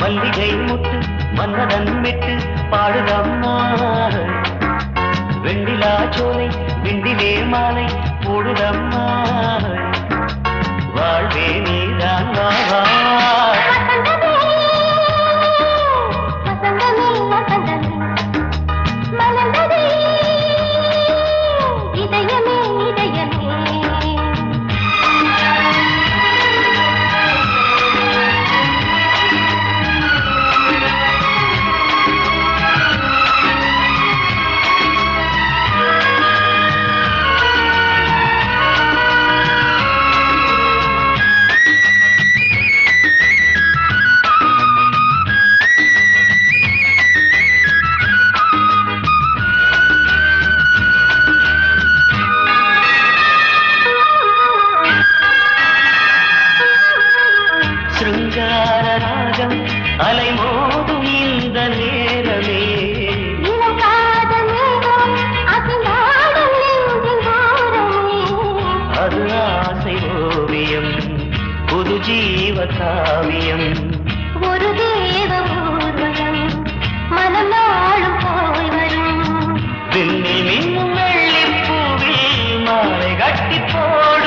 மல்லிகை முட்டு மன்னதன் மெட்டு பாடுதம்மா. வெண்டிலா சோலை வெண்டிலே மாலை போடுதம்மா. வாழ்வே நீதான் வாவா கட்டி போட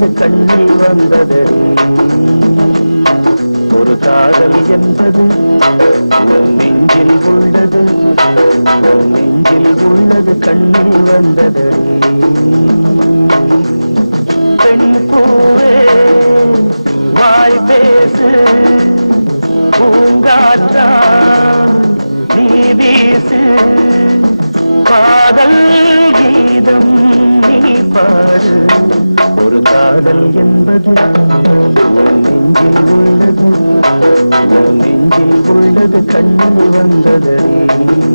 வந்தது கண்ணில் வந்ததடி. ஒரு காதல் என்பது உன் நெஞ்சில் உள்ளது. உன் நெஞ்சில் உள்ளது கண்ணில் வந்ததடி. பெண் பூவே வாய் பேசு. பூங்காற்றா நீ வீசு. காதல் வந்ததடி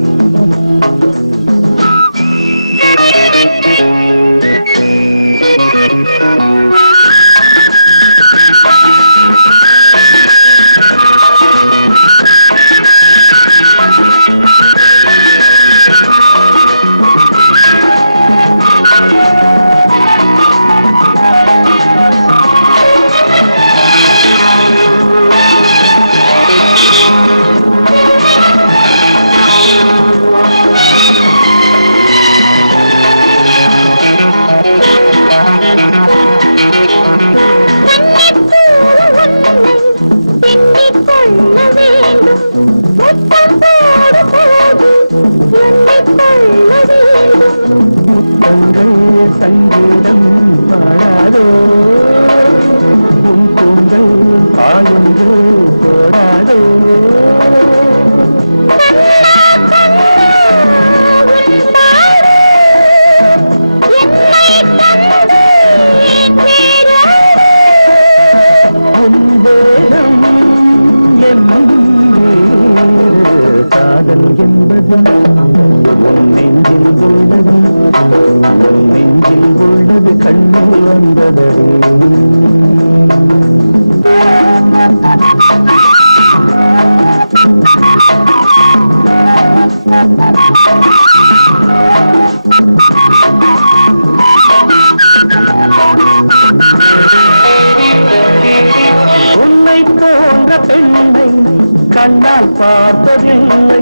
கண்ணால் பார்த்ததில்லை.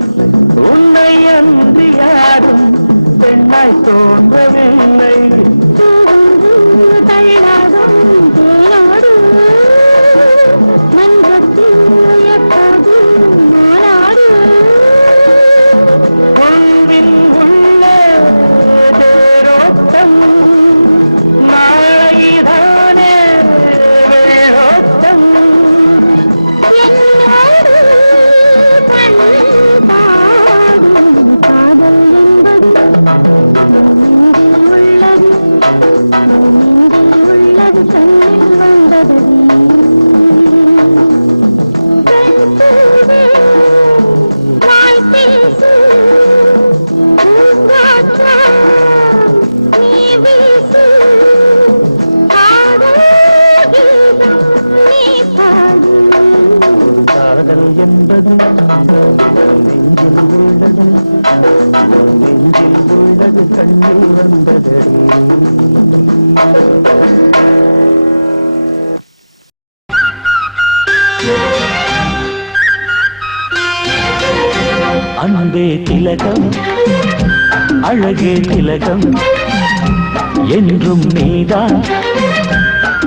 உன்னை அன்றி யாரும் பெண்ணாய் தோன்றவில்லை உள்ளது உன் வந்ததடி அன்பே திலகம் அழகே திலகம் என்றும் நீதான்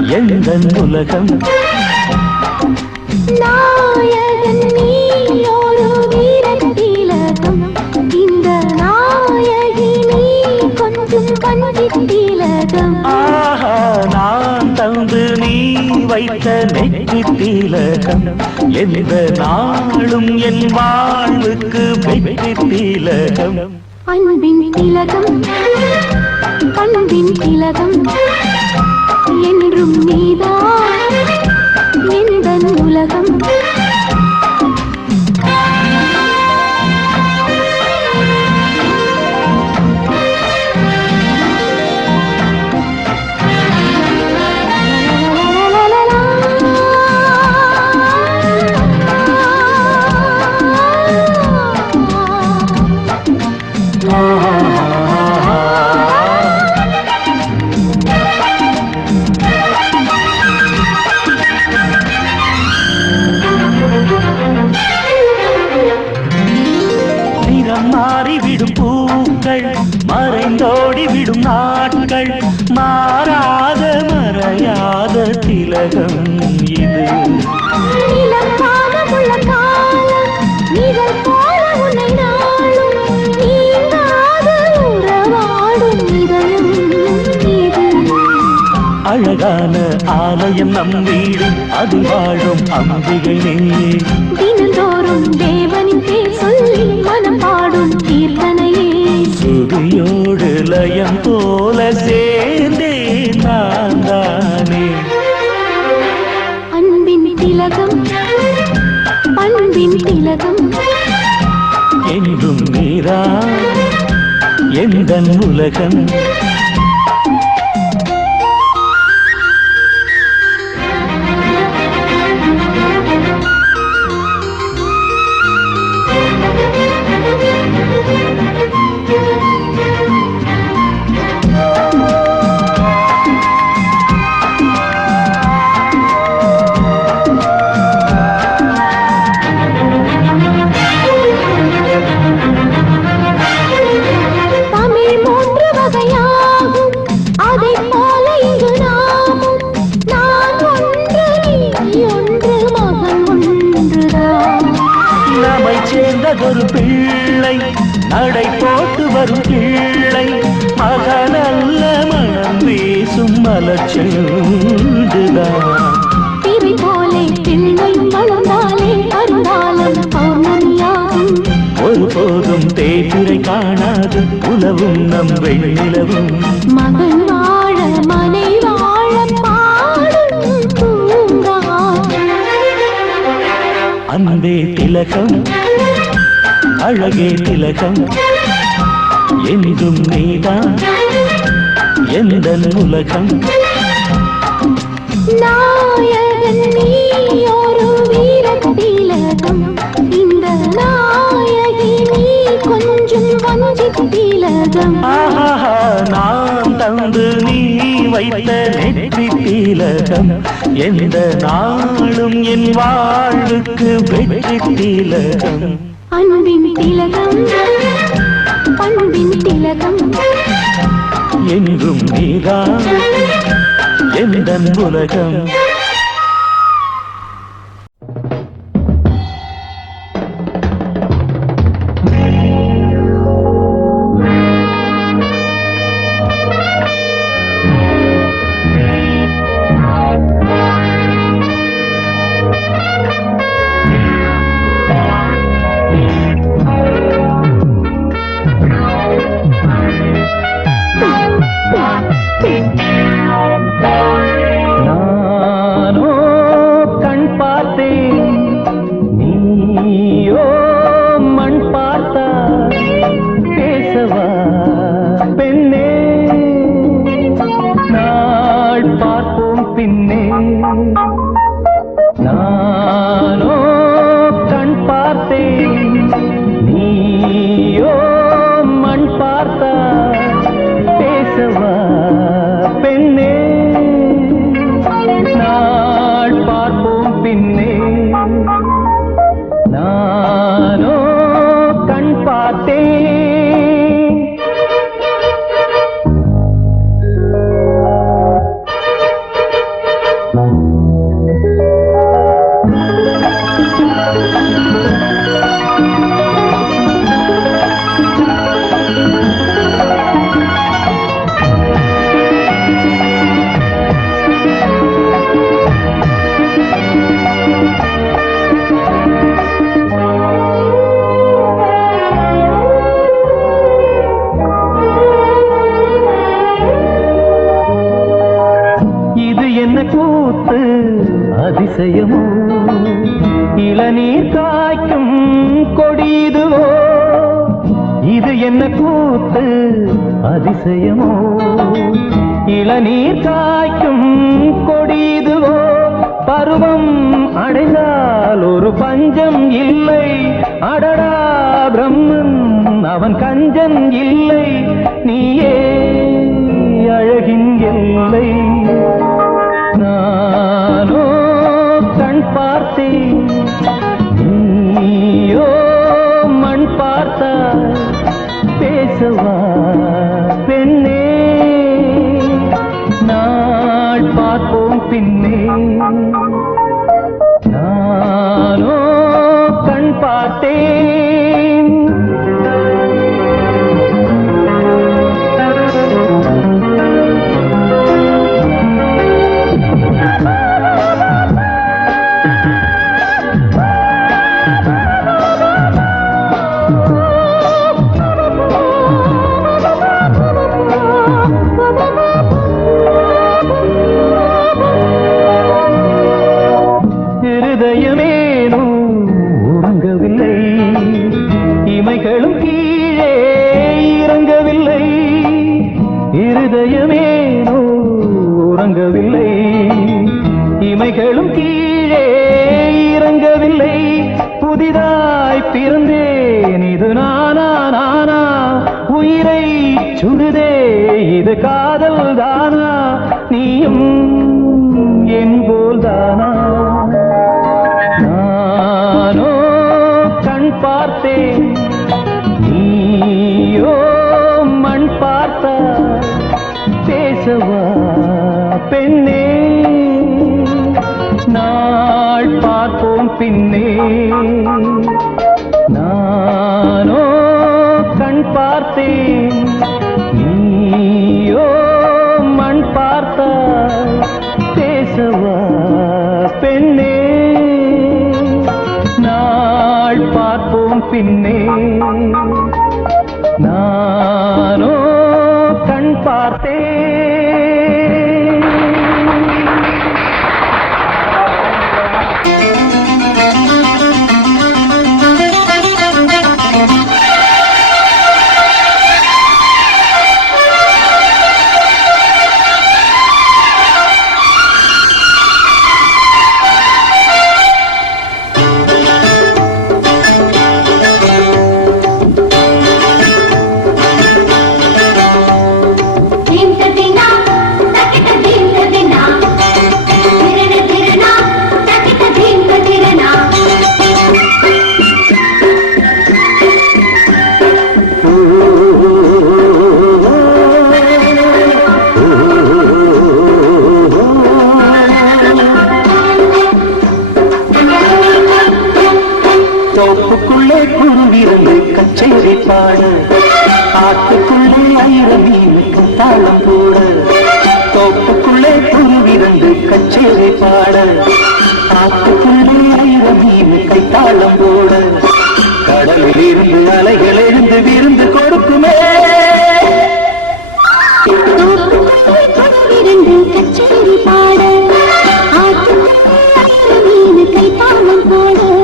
எந்த உலகம்? திலகம். எந்த நாளும் என் வாழ்வுக்கு வெற்றி திலகம். அன்பின் திலகம். பண்பின் திலகம். என்றும் நீதான். உலகம் இதயம் இது. அழகான ஆலயம் நம் வீடு அது வாழும் அம்பிகை நெஞ்சே தினந்தோறும் தேவனின் பேர் சொல்லி மனம் பாடும் கீர்த்தனையே. சுதியோடு லயம் போல சேர்ந்தே பண்பின் திலகம் என்றும் நீரா எந்த உலகம் மலச்செண்டுதான் பிறை போலே பிள்ளையும் வளர்ந்தாலே அருந்தாலும் பௌர்ணமியாகும் ஒருபோதும் தேய்பிரை காணாது உலவும் நம் வெண்ணிலவும் மகன் வாழ மனை வாழ பாடும் பூங்கா. அன்பே திலகம் அழகே திலகம். என்றும் நீதான் எந்த உலகம். நாயகன் நீ ஒரு வீரத்திலகம். இந்த நாயகி நீ கொஞ்சம் வஞ்சித்திலகம் ஆஹா நான் தந்து நீ வைத்த நெற்றி திலகம். எந்த நாளும் என் வாழ்வுக்கு வெற்றி திலகம். அன்பின் திலகம் பண்பின் திலகம். என்றும் நீதான் எந்த உலகம் இல்லை. அடடா பிரம்மன் அவன் கஞ்சன் இல்லை. நீயே அழகின் எல்லை. நானோ கண் பார்த்தேன். நீயோ மண் பார்த்தார் பேசவா பெண்ணே? நாள் பார்ப்போம் பின்னே. பார்த்தேன் நீயும் என் போல்தானா? நானோ கண் பார்த்தேன். நீயோ மண் பார்த்தா பேசவா பெண்ணே? நாள் பார்ப்போம் பின்னே. நானோ கண் பார்த்தேன். பெண்ணே நாள் பார்ப்போம் பின்னே. நானோ கண் பார்த்தேன். ಬಡ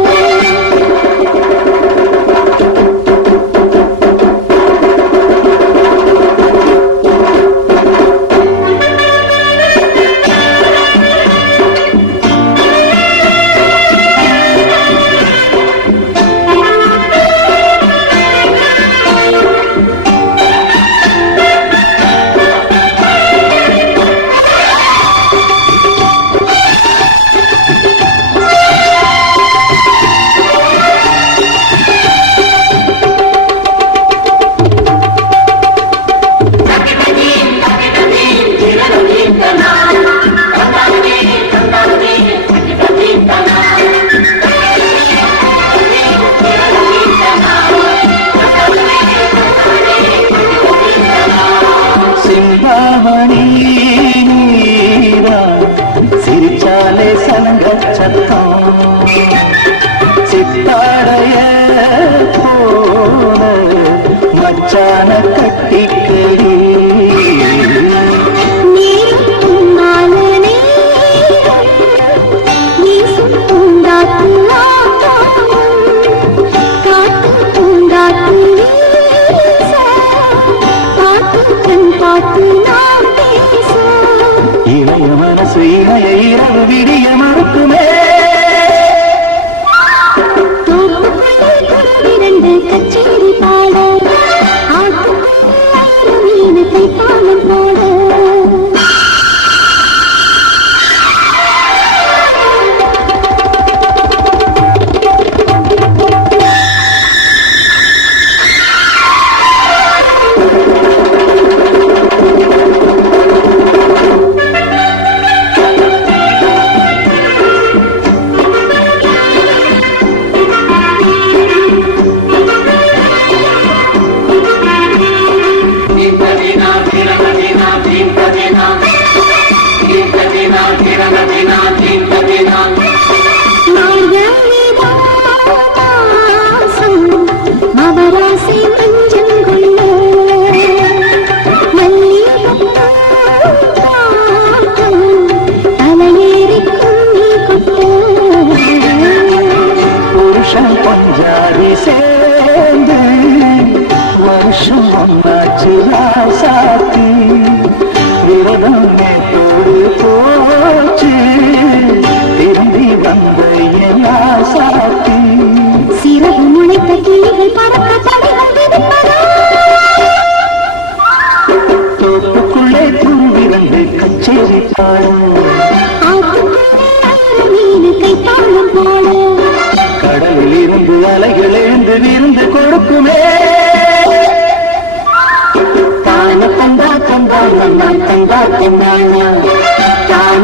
பார்த்து நாம் பேசும் இளைய மனசு இணைய இரவு விடிய மறுக்குமே. தோப்புக்குள்ளே துருவிரண்டு கச்சேரி பாடும் ஆத்துக்குள்ளே அலைகிற கடலில் இருந்து அலைகள் எழுந்து விருந்து கொடுக்குமே. தான கண்டா தான